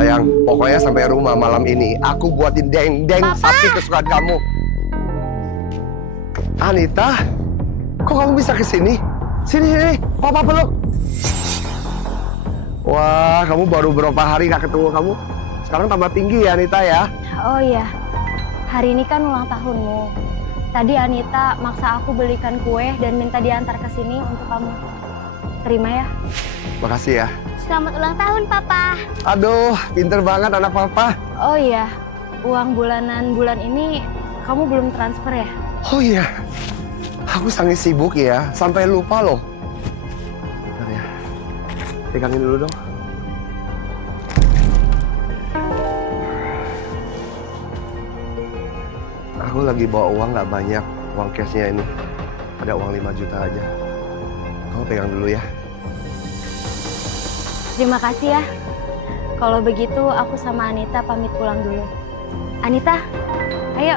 Sayang, pokoknya sampai rumah malam ini aku buatin dendeng sapi kesukaan kamu. Anita, kok kamu bisa kesini? Sini, papa peluk. Wah, kamu baru berapa hari gak ketemu kamu? Sekarang tambah tinggi ya Anita ya? Oh iya, hari ini kan ulang tahunmu. Tadi Anita maksa aku belikan kue dan minta diantar ke sini untuk kamu. Terima ya. Makasih ya. Selamat ulang tahun, Papa. Aduh, pinter banget anak papa. Oh iya, uang bulanan bulan ini kamu belum transfer ya? Oh iya, aku sangat sibuk ya, sampai lupa loh. Bentar ya, pegangin dulu dong. Aku lagi bawa uang nggak banyak, uang cashnya ini. Ada uang 5 juta aja. Kamu pegang dulu ya. Terima kasih ya. Kalau begitu aku sama Anita pamit pulang dulu. Anita, ayo.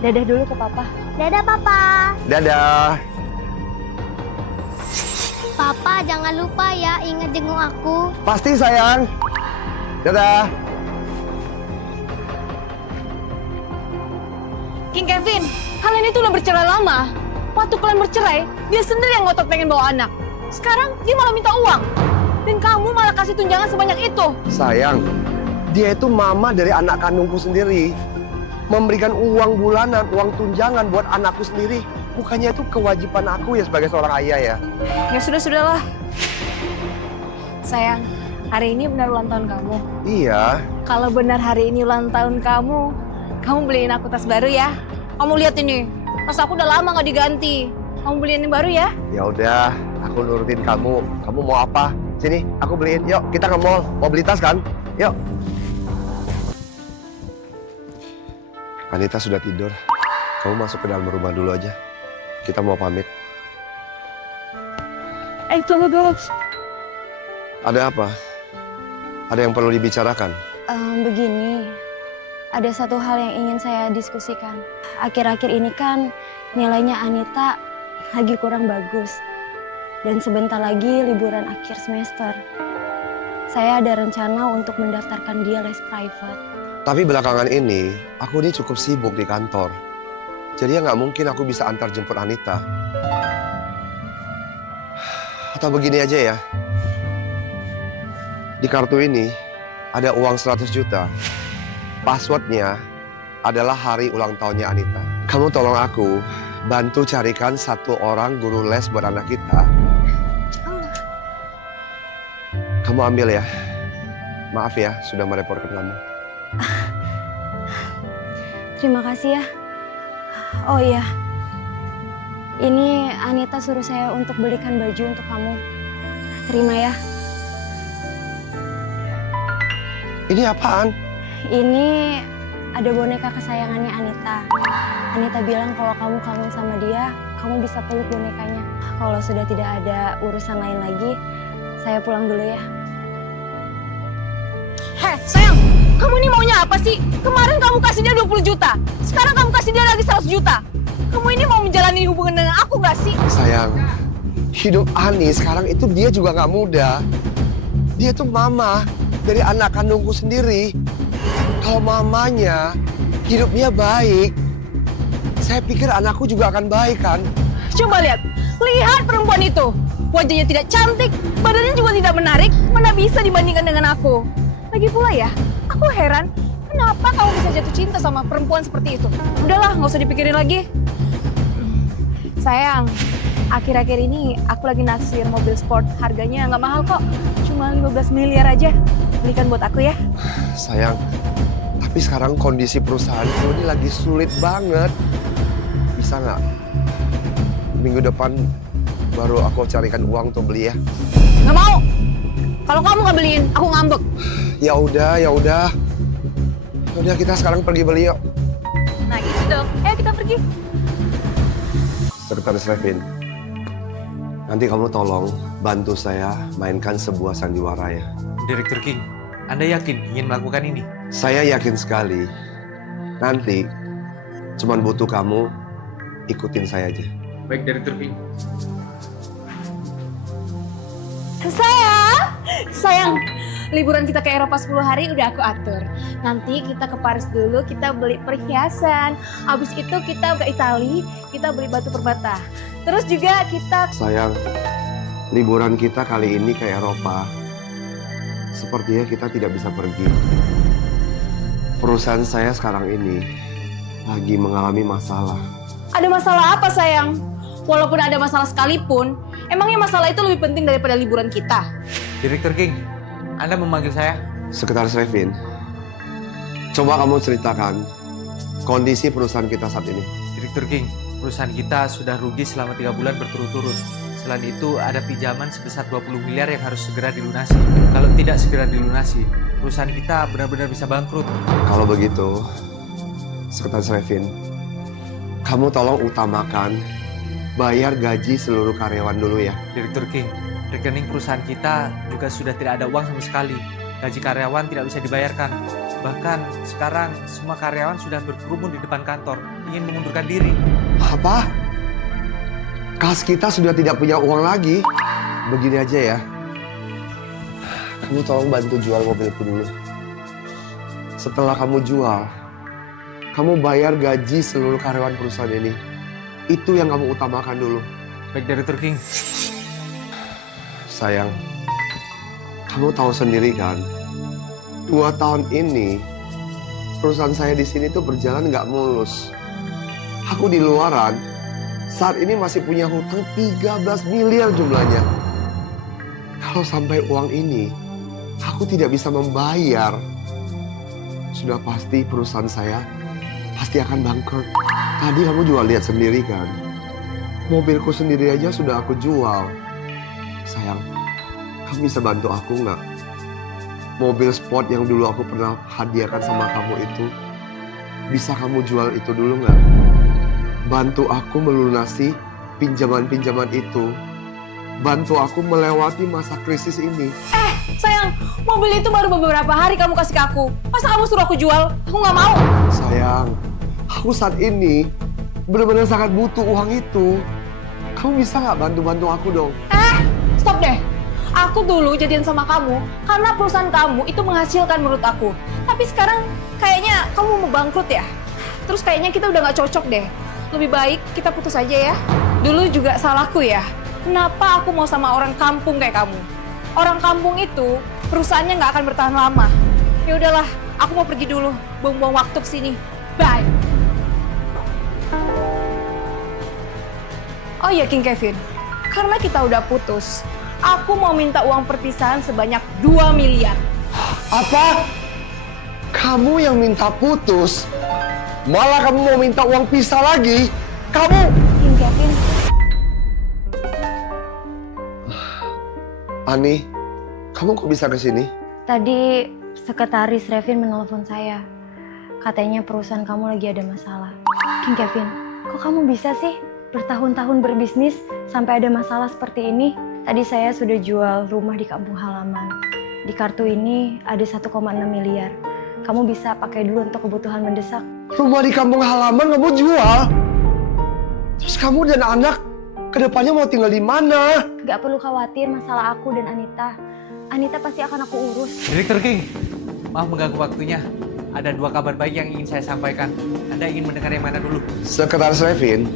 Dadah dulu ke Papa. Dadah, Papa. Dadah. Papa, jangan lupa ya ingat jenguk aku. Pasti sayang. Dadah. King Kevin, kalian itu udah bercerai lama. Waktu kalian bercerai, dia sendiri yang ngotot pengen bawa anak. Sekarang dia malah minta uang. Dan kamu malah kasih tunjangan sebanyak itu. Sayang, dia itu mama dari anak kandungku sendiri. Memberikan uang bulanan, uang tunjangan buat anakku sendiri. Bukannya itu kewajiban aku ya sebagai seorang ayah ya. Ya sudahlah. Sayang, hari ini benar ulang tahun kamu. Iya. Kalau benar hari ini ulang tahun kamu beliin aku tas baru ya. Kamu lihat ini, tas aku udah lama nggak diganti. Kamu beliin yang baru ya? Ya udah, aku nurutin kamu. Kamu mau apa? Sini, aku beliin. Yuk, kita ke mall. Mau beli tas kan? Yuk. Anita sudah tidur. Kamu masuk ke dalam rumah dulu aja. Kita mau pamit. Tunggu dulu. Ada apa? Ada yang perlu dibicarakan? Begini, ada satu hal yang ingin saya diskusikan. Akhir-akhir ini kan nilainya Anita lagi kurang bagus. Dan sebentar lagi liburan akhir semester. Saya ada rencana untuk mendaftarkan dia les private. Tapi belakangan ini, aku ini cukup sibuk di kantor. Jadi ya nggak mungkin aku bisa antar jemput Anita. Atau begini aja ya. Di kartu ini ada uang 100 juta. Passwordnya adalah hari ulang tahunnya Anita. Kamu tolong aku bantu carikan satu orang guru les buat anak kita. Kamu ambil ya. Maaf ya, sudah merepotkan kamu. Terima kasih ya. Oh iya, ini Anita suruh saya untuk belikan baju untuk kamu. Terima ya. Ini apaan? Ini ada boneka kesayangannya Anita. Anita bilang kalau kamu kangen sama dia, kamu bisa peluk bonekanya. Kalau sudah tidak ada urusan lain lagi, saya pulang dulu ya. Heh, sayang, kamu ini maunya apa sih? Kemarin kamu kasih dia 20 juta, sekarang kamu kasih dia lagi 100 juta. Kamu ini mau menjalani hubungan dengan aku gak sih? Sayang, hidup Ani sekarang itu dia juga nggak muda. Dia tuh mama dari anak kandungku sendiri. Kalau mamanya hidupnya baik, saya pikir anakku juga akan baik kan? Coba lihat perempuan itu. Wajahnya tidak cantik, badannya juga tidak menarik, mana bisa dibandingkan dengan aku. Lagi pula ya, aku heran kenapa kamu bisa jatuh cinta sama perempuan seperti itu. Udahlah, nggak usah dipikirin lagi. Sayang, akhir-akhir ini aku lagi naksir mobil sport. Harganya nggak mahal kok, cuma 15 miliar aja. Belikan buat aku ya. Sayang, tapi sekarang kondisi perusahaanku ini lagi sulit banget. Bisa nggak? Minggu depan baru aku carikan uang untuk beli ya. Nggak mau. Kalau kamu nggak beliin, aku ngambek. Ya udah. Udah kita sekarang pergi beli yuk. Nah gitu dong. Ayo kita pergi. Sekretaris Revin, nanti kamu tolong bantu saya mainkan sebuah sandiwara ya. Direktur King, Anda yakin ingin melakukan ini? Saya yakin sekali. Nanti cuman butuh kamu ikutin saya aja. Baik, Direktur King. Sayang, liburan kita ke Eropa 10 hari udah aku atur. Nanti kita ke Paris dulu, kita beli perhiasan. Abis itu kita ke Itali, kita beli batu perbata. Terus juga kita... Sayang, liburan kita kali ini ke Eropa. Sepertinya kita tidak bisa pergi. Perusahaan saya sekarang ini lagi mengalami masalah. Ada masalah apa sayang? Walaupun ada masalah sekalipun, emangnya masalah itu lebih penting daripada liburan kita? Direktur King, Anda memanggil saya? Sekretaris Revin, coba kamu ceritakan kondisi perusahaan kita saat ini. Direktur King, perusahaan kita sudah rugi selama 3 bulan berturut-turut. Selain itu, ada pinjaman sebesar 20 miliar yang harus segera dilunasi. Kalau tidak segera dilunasi, perusahaan kita benar-benar bisa bangkrut. Kalau begitu, Sekretaris Revin, kamu tolong utamakan bayar gaji seluruh karyawan dulu ya. Direktur King, rekening perusahaan kita juga sudah tidak ada uang sama sekali. Gaji karyawan tidak bisa dibayarkan. Bahkan sekarang semua karyawan sudah berkerumun di depan kantor, ingin mengundurkan diri. Apa? Kas kita sudah tidak punya uang lagi. Begini aja ya. Kamu tolong bantu jual mobilku dulu. Setelah kamu jual, kamu bayar gaji seluruh karyawan perusahaan ini. Itu yang kamu utamakan dulu. Baik, Direktur King. Sayang, kamu tahu sendiri kan, 2 tahun ini perusahaan saya di sini tuh berjalan nggak mulus. Aku di luaran, saat ini masih punya hutang 13 miliar jumlahnya. Kalau sampai uang ini, aku tidak bisa membayar. Sudah pasti perusahaan saya pasti akan bangkrut. Tadi kamu juga lihat sendiri kan, mobilku sendiri aja sudah aku jual. Sayang, kamu bisa bantu aku nggak? Mobil sport yang dulu aku pernah hadiahkan sama kamu itu, bisa kamu jual itu dulu nggak? Bantu aku melunasi pinjaman-pinjaman itu. Bantu aku melewati masa krisis ini. Sayang, mobil itu baru beberapa hari kamu kasih ke aku. Masa kamu suruh aku jual? Aku nggak mau. Sayang, aku saat ini benar-benar sangat butuh uang itu. Kamu bisa nggak bantu-bantu aku dong? Stop deh. Aku dulu jadian sama kamu karena perusahaan kamu itu menghasilkan menurut aku. Tapi sekarang kayaknya kamu mau bangkrut ya? Terus kayaknya kita udah nggak cocok deh. Lebih baik kita putus aja ya. Dulu juga salahku ya. Kenapa aku mau sama orang kampung kayak kamu? Orang kampung itu perusahaannya nggak akan bertahan lama. Ya udahlah, aku mau pergi dulu. Buang-buang waktu kesini. Bye. Oh iya King Kevin, karena kita udah putus, aku mau minta uang perpisahan sebanyak 2 miliar. Apa? Kamu yang minta putus? Malah kamu mau minta uang pisah lagi? Kamu? King Kevin, Ani, kamu kok bisa ke sini? tadi Sekretaris Revin menelpon saya. Katanya perusahaan kamu lagi ada masalah. King Kevin, kok kamu bisa sih bertahun-tahun berbisnis sampai ada masalah seperti ini? Tadi saya sudah jual rumah di kampung halaman. Di kartu ini ada 1,6 miliar. Kamu bisa pakai dulu untuk kebutuhan mendesak. Rumah di kampung halaman kamu jual? Terus kamu dan anak kedepannya mau tinggal di mana? Gak perlu khawatir masalah aku dan Anita. Anita pasti akan aku urus. Direktur King, maaf mengganggu waktunya. Ada 2 kabar baik yang ingin saya sampaikan. Anda ingin mendengar yang mana dulu? Sekretaris Revin,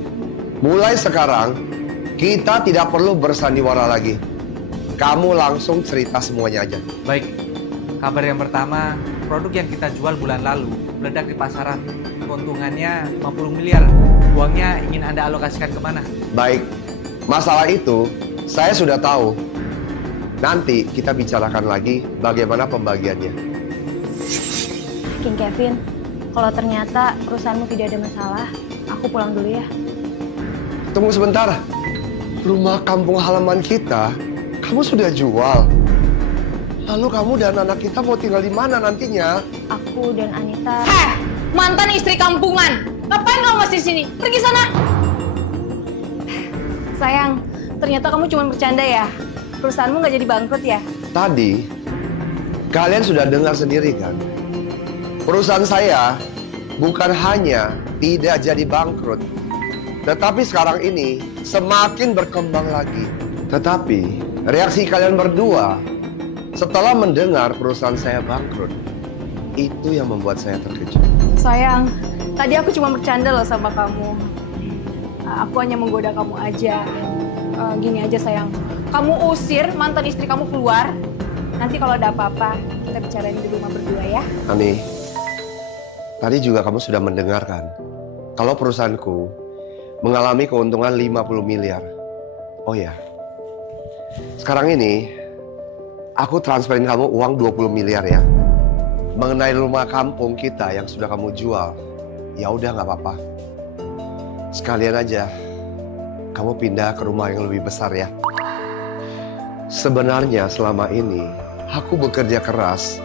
mulai sekarang kita tidak perlu bersandiwara lagi. Kamu langsung cerita semuanya aja. Baik, kabar yang pertama, produk yang kita jual bulan lalu meledak di pasaran. Keuntungannya 50 miliar. Uangnya ingin Anda alokasikan kemana? Baik, masalah itu saya sudah tahu. Nanti kita bicarakan lagi bagaimana pembagiannya. King Kevin, kalau ternyata perusahaanmu tidak ada masalah, aku pulang dulu ya. Tunggu sebentar. Rumah kampung halaman kita, kamu sudah jual. Lalu kamu dan anak kita mau tinggal di mana nantinya? Aku dan Anita... Mantan istri kampungan. Ngapain kamu masih di sini? Pergi sana. Sayang, ternyata kamu cuma bercanda ya. Perusahaanmu nggak jadi bangkrut ya? Tadi, kalian sudah dengar sendiri kan? Perusahaan saya bukan hanya tidak jadi bangkrut, tetapi sekarang ini semakin berkembang lagi. Tetapi reaksi kalian berdua Setelah mendengar perusahaan saya bangkrut, itu yang membuat saya terkejut. Sayang, tadi aku cuma bercanda loh sama kamu. Aku hanya menggoda kamu aja. Gini aja sayang, kamu usir mantan istri kamu keluar. Nanti kalau ada apa-apa, kita bicarain di rumah berdua ya. Ani, tadi juga kamu sudah mendengarkan kalau perusahaanku mengalami keuntungan 50 miliar. Oh ya, sekarang ini aku transferin kamu uang 20 miliar ya. Mengenai rumah kampung kita yang sudah kamu jual, ya udah nggak apa-apa. Sekalian aja kamu pindah ke rumah yang lebih besar ya. Sebenarnya selama ini aku bekerja keras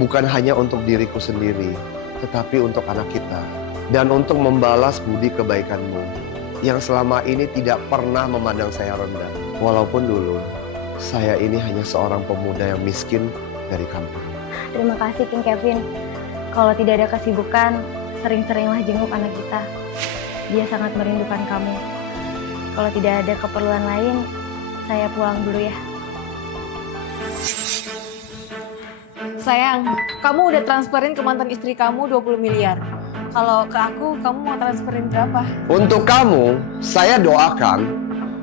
bukan hanya untuk diriku sendiri, tetapi untuk anak kita. Dan untuk membalas budi kebaikanmu yang selama ini tidak pernah memandang saya rendah. Walaupun dulu saya ini hanya seorang pemuda yang miskin dari kampung. Terima kasih King Kevin. Kalau tidak ada kesibukan, sering-seringlah jenguk anak kita. Dia sangat merindukan kamu. Kalau tidak ada keperluan lain, saya pulang dulu ya. Sayang, kamu udah transferin ke mantan istri kamu 20 miliar. Kalau ke aku, kamu mau transferin berapa? Untuk kamu, saya doakan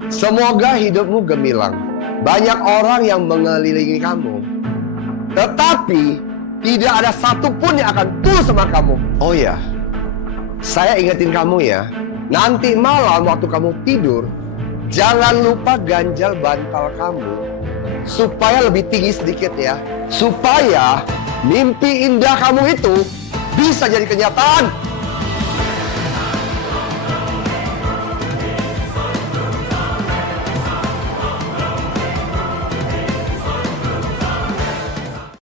semoga hidupmu gemilang. Banyak orang yang mengelilingi kamu, tetapi tidak ada satupun yang akan tulus sama kamu. Oh ya, saya ingetin kamu ya, nanti malam waktu kamu tidur, jangan lupa ganjal bantal kamu supaya lebih tinggi sedikit ya. Supaya mimpi indah kamu itu bisa jadi kenyataan.